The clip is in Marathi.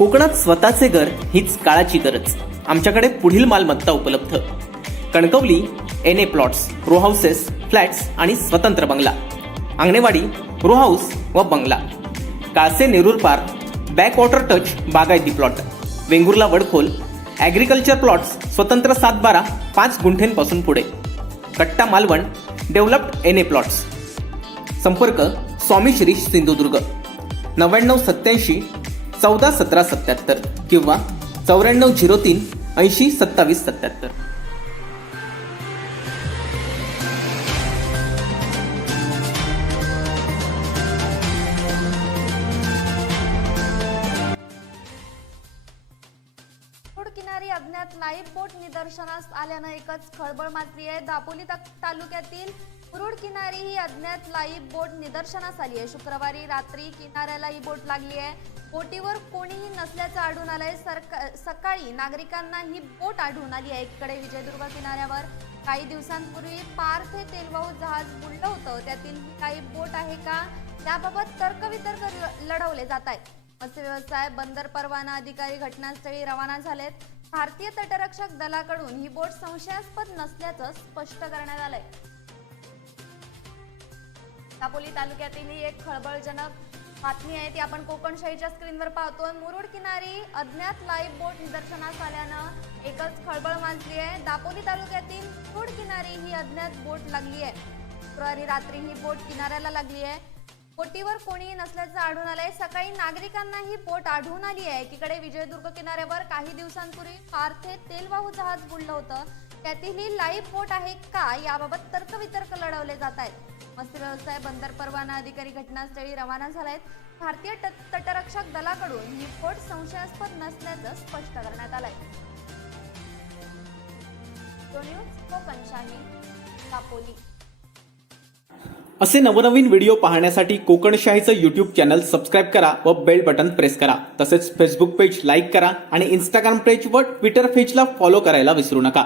कोकणात स्वतःचे घर हीच काळाची गरज. आमच्याकडे पुढील मालमत्ता उपलब्ध: Kankavli NA plots, row houses, flats आणि स्वतंत्र बंगला, आंगणेवाडी, रो हाऊस व बंगला, Kalse Nerur park, backwater touch बागायती plot, Vengurla Vadkhol, agriculture plots, स्वतंत्र 7-12 5 गुंठेंपासून पुढे, कट्टा मालवण, डेव्हलप्ड NA प्लॉट्स. संपर्क: स्वामी श्री सिंधुदुर्ग, 9987 141777 किंवा 9403 80 2777. किनारी अज्ञात लाईव्ह बोट निदर्शनास आल्यानं एकच खळबळ माजली आहे. दापोली तालुक्यातील मुरुड किनारी ही अज्ञात लाईव्ह बोट निदर्शनास आली आहे. शुक्रवारी रात्री किनाऱ्याला ही बोट लागली आहे. बोटीवर कोणीही नसल्याचं आढळून आलंय. सकाळी नागरिकांना ही बोट आढळून आली आहे. एकीकडे विजयदुर्ग किनाऱ्यावर काही दिवसांपूर्वी पार्थ हे तेलवाहू जहाज बुडलं होतं. त्यातील ही लाईव्ह बोट आहे का, त्याबाबत तर्कवितर्क लढवले जात आहेत. मत्स्य व्यवसाय बंदर परवाना अधिकारी घटनास्थळी रवाना झालेत. भारतीय तटरक्षक दलाकडून ही बोट संशयास्पद नसल्याचं स्पष्ट करण्यात आलंय. दापोली तालुक्यातील ही एक खळबळजनक बातमी आहे, ती आपण कोकणशाहीच्या स्क्रीनवर पाहतोय. मुरुड किनारी अज्ञात लाईव्ह बोट निदर्शनास आल्यानं एकच खळबळ माजली आहे. दापोली तालुक्यातील मुरुड किनारी ही अज्ञात बोट लागली आहे. शुक्रवारी रात्री ही बोट किनाऱ्याला लागली आहे. बोटीवर कोणीही नसल्याचं आढळून आलंय. सकाळी नागरिकांना ही बोट आढळून आली आहे. एकीकडे विजयदुर्ग किनाऱ्यावर काही दिवसांपूर्वी पार्थ हे तेलवाहू जहाज बुडलं होतं. त्यातील ही लाईव्ह बोट आहे का, याबाबत तर्कवितर्क लढवले जात आहेत. मत्स्य व्यवसाय बंदर परवाना अधिकारी घटनास्थळी रवाना झालेत. भारतीय तटरक्षक दलाकडून ही बोट संशयास्पद नसल्याचं स्पष्ट करण्यात आलंय. कोकणशाही, दापोली. असे नवनवीन व्हिडिओ पाहण्यासाठी कोकणशाहीचं YouTube चॅनल सबस्क्राईब करा व बेल बटन प्रेस करा. तसेच फेसबुक पेज लाईक करा आणि इंस्टाग्राम पेज व ट्विटर पेजला फॉलो करायला विसरू नका.